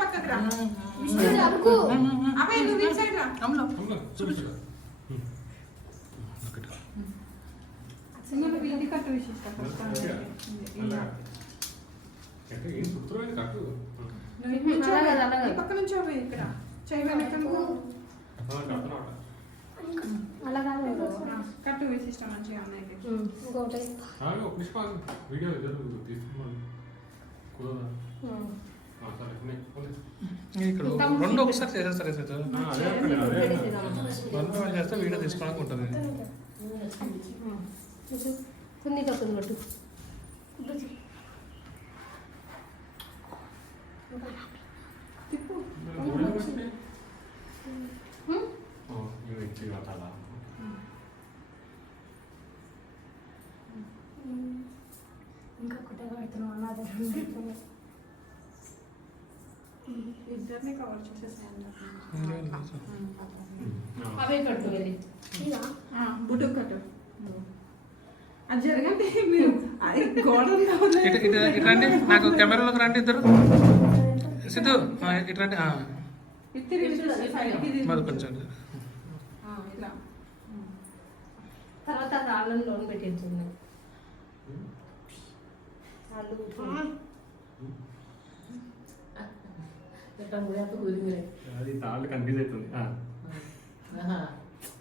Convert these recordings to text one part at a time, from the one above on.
పక్కకు రా విష్ణు అరకు. అబ్బాయి నువ్వు ఇటు సైడ్ రా అవును, చూపించు. ఉమ్. ఒకటి. నువ్వు వీధి కట్టు విశిష్ట ఓకే. అలా. అంటే ఏం గుర్తురాదు కట్టు. నువ్వు ఇటు నుంచో అలాగే, అలాగే. ఈ పక్క నుంచో ఇక్కడ. చెయ్యి వెనక నువ్వు. ఆ, కడుతున్నావట. అలా కాదు కట్టు విశిష్ట మంచిగా ఉన్నాయి ఆగు. వీడియో రెండు ఒకసారి చేసేస్తారు సార్. రెండు చేస్తే వీడియో తీసుకోవడానికి ఉంటుంది. ఇవి ఇచ్చి కట్టాలా? ఇంకా పెడుతున్నాం అన్నది ఇద్దరిని కవర్ చేసేసాను. అవే కట్టు వెళ్ళి. ఇదా? బుడ్డు కట్టు అది జరగండి మీరు అది గోడ ఉందా వదిలేయండి. ఇటు ఇటు ఇటు రండి. నాకు కెమెరాలోకి రండి ఇద్దరు. సిద్ధు ఆ, ఇటు రండి. ఆ, ఇటు తిరిగి విశిష్ట సైడ్కి తిరిగి. మరి కొంచెం తర్వాత రాళ్ళని లోన్ ఊరింది అది తాళ్ళు కన్ఫ్యూజ్ అవుతుంది. ఆ.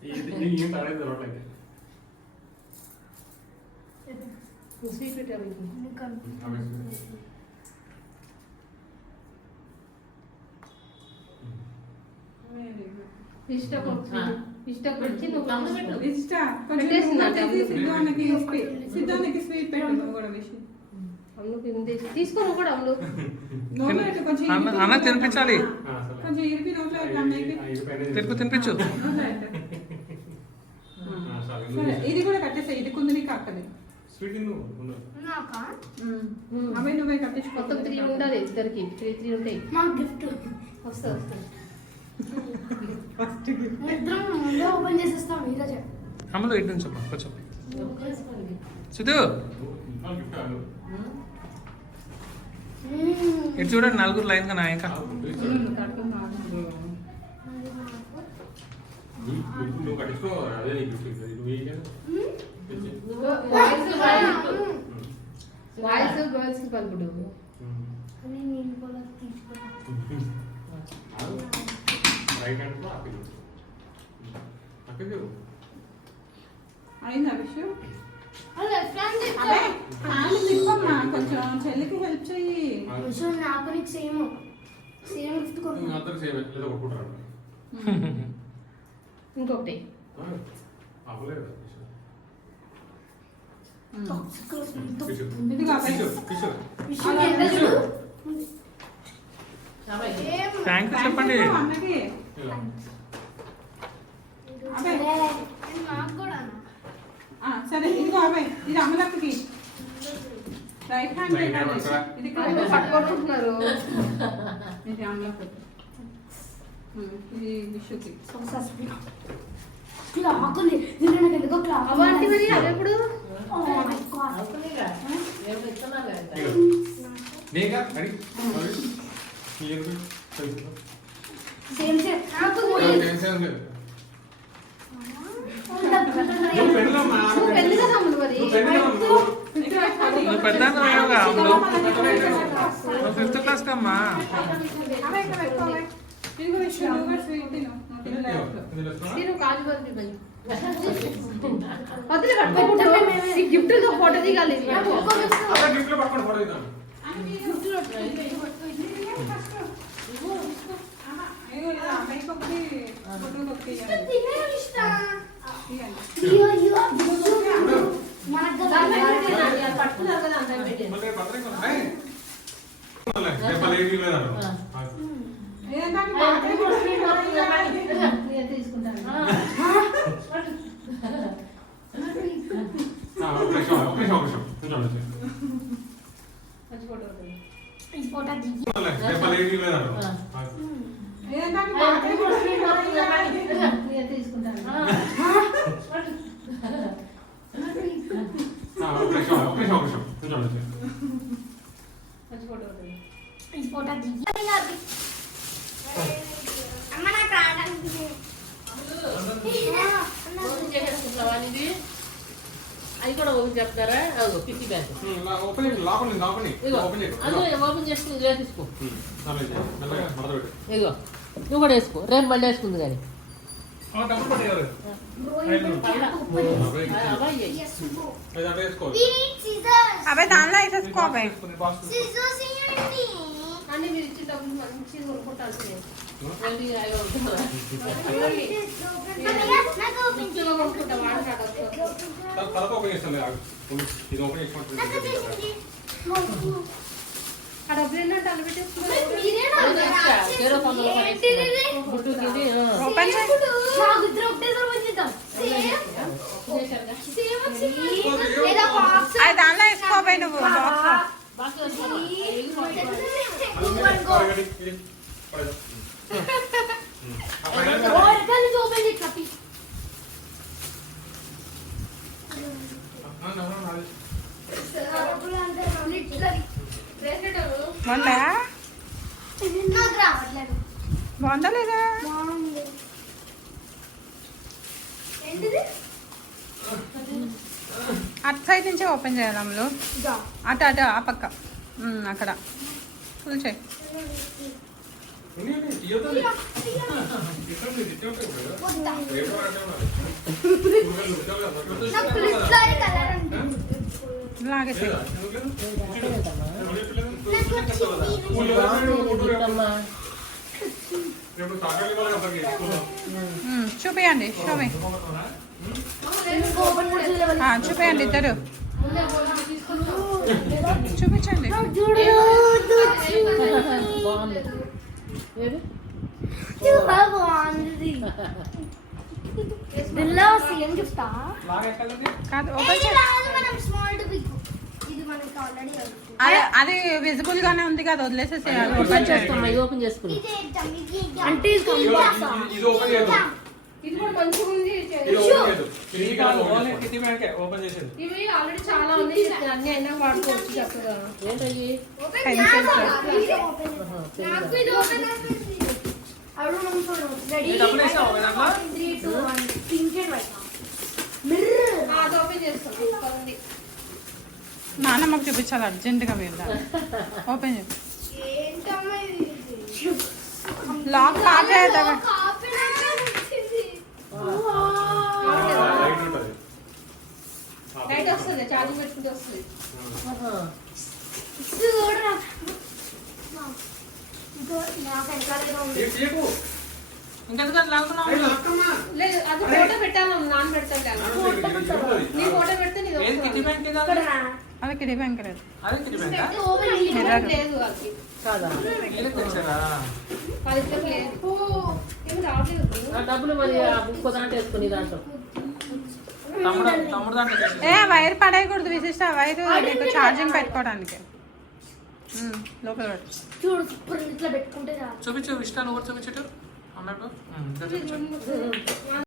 ఇది ఏం ఇంకా అవి. Very good. ఇష్టం ఇష్టం వచ్చి నువ్వు దండం పెట్టు. విశిష్ట కొంచెం పెట్టేసిందా? పెట్టేసి సిద్ధానికి స్వీట్ సిద్ధానికి స్వీట్ పెట్టు నువ్వు కూడా విషయం అమ్ముకు ఇంతే తీసుకో నువ్వు కూడా అమ్ములు నోట్లో ఇట్లా కొంచెం అన్న ఇరిపి అన్న నోట్లో తినిపించాలి. కొంచెం ఇరిపి నోట్లో తినిపించు ఇది కూడా కట్టేసే ఇది కుందిని కాకది స్వీట్ నువ్వు ఉండు. నాకా అవి నువ్వే కట్టించుకో. మొత్తం త్రీ ఉండాలి ఇద్దరికి. త్రీ త్రీ ఉంటాయి మా గిఫ్ట్ వస్తా వస్తా ఫస్ట్ ఇద్దరం ముందే ఓపెన్ చేసేస్తాం. ఈరోజు అమ్మలో ఇటు నుంచి అమ్మా కొంచెం. కాదు. ఇటు చూడండి నలుగురు లైన్గా ఇంకా. అదే. నువ్వు ఏం చేయాలి? తెచ్చి. బాయ్స్ ఉమ్. బాయ్స్ గర్ల్స్కి పలుకుడు ఉమ్. అని నేను కూడా తీసుకుంటాను ఆగు. రైట్ హ్యాండ్లో ఆపిల్ ఆపిల్ ఇవ్వు. అయిందా విషయం కొంచెం చెల్లికి హెల్ప్ చెయ్యి. ఆగు. సో నాకు నీకు సేమ్ గిఫ్ట్ ఇంకొకటి. అవ్వలేదు ఇదిగో కిషోర్ అబ్బాయి. కిషోర్ కిషోర్ విషయం ఎంత చూడు ఏం థ్యాంక్ యూ చెప్పండి అదే. సరే ఇది కూడా ఇది అమలక్కకి రైట్ హ్యాండ్ ఇది పట్టుకుంటున్నారు ఇది అమలక్క ఇది విషుకి క్లాక్ ఉంది దీంట్లో నాకు ఎందుకో క్లాక్ అవంటి మరి అవి ఎప్పుడు? Oh. నీకు. సేమ్ సేమ్ అమ్ములు మరి? అబ్బాయి నువ్వు ఫిఫ్త్ క్లాస్ కమ్మా? నేను కాజు బర్ఫీ వదిలి ఈ గిఫ్ట్ ఫోటో దిగాలి. ఒకటి ఫోటోకి ఒకటి ఇష్టం. 좋아요. 오케이, 좋아요. 괜찮아요. తీసుకుంటాను అదో పిచ్చి ఓపెన్ చేయి, లోపల ఉంది, లోపల ఉంది. ఇదిగో ఓపెన్ చేయి. అందులో ఓపెన్ చేసుకుని ఇలా తీసుకో. ఇదిగో నువ్వు కూడా వేసుకో. రేపు మళ్ళీ వేసుకుంది కానీ. అబ్బాయి దానిలో వేసేసుకో ఇవ్వండి. అన్ని మీరు ఇచ్చిన డబ్బులు మంచిగా కొనుక్కుంటాల్సిందే. తర్వాత ఓపెన్. ఉంది. ఇది ఓపెన్ చేసుకుంటే నాకు చేసింది. ఆ డబ్బులు ఏంటంటే అలా. అది దానిలో వేసుకోపోయి నువ్వు బాక్స్ బాగుందా లేదా? అటు సైడ్ నుంచి ఓపెన్ చేయాలి. అటు అటు ఆ పక్క. అక్కడ. ఫుల్ చేయి. చూపియండి చూపి ఎందుకు చూపియండి ఇద్దరు. చూపించండి. చూడు బాగుంది. ఏది? చాలా బాగుంది దీనిలో సేమ్ చెప్తా కాదు ఏ, ఓపెన్ చేయి రాదు మనం స్మాల్ టు బిగ్ ఇది మనకి ఆల్రెడీ అది అది విజిబుల్ గానే ఉంది కదా వదిలేసేసేయాలి ఓపెన్ చేసుకోమ్మా, ఇది ఓపెన్ ఇద్దాం. అంటే ఇది ఓపెన్ కూడా మంచిగా ఉంది ఇది బ్యాంకే ఓపెన్ చేసేది ఇవి ఆల్రెడీ చాలా ఉన్నాయి అన్ని అయినా వాడుకోవచ్చు చక్కగా ఏంటయ్యి నాన్నమ్మకు చూపించాలి అర్జెంటుగా మీరు దాన్ని. ఓపెన్ ఇది? లాక్. లైట్. లైట్ వస్తుంది ఛార్జింగ్ పెట్టుకుంటే వస్తుంది లేదు అది ఫోటో పెట్టాను నాన్న పెడతాను. నీ ఫోటో పెడితే. అది కిడి బ్యాంక్ లేదు. ఏ వైర్ పడేయకూడదు విశిష్ట. వైర్ నీకు ఛార్జింగ్ పెట్టుకోవడానికి. లోపల పెట్టు చూడు ఇప్పుడు ఇట్లా పెట్టుకుంటే చాలు. చూపించు ఇష్టాన్ని కూడా చూపించు అన్నట్టు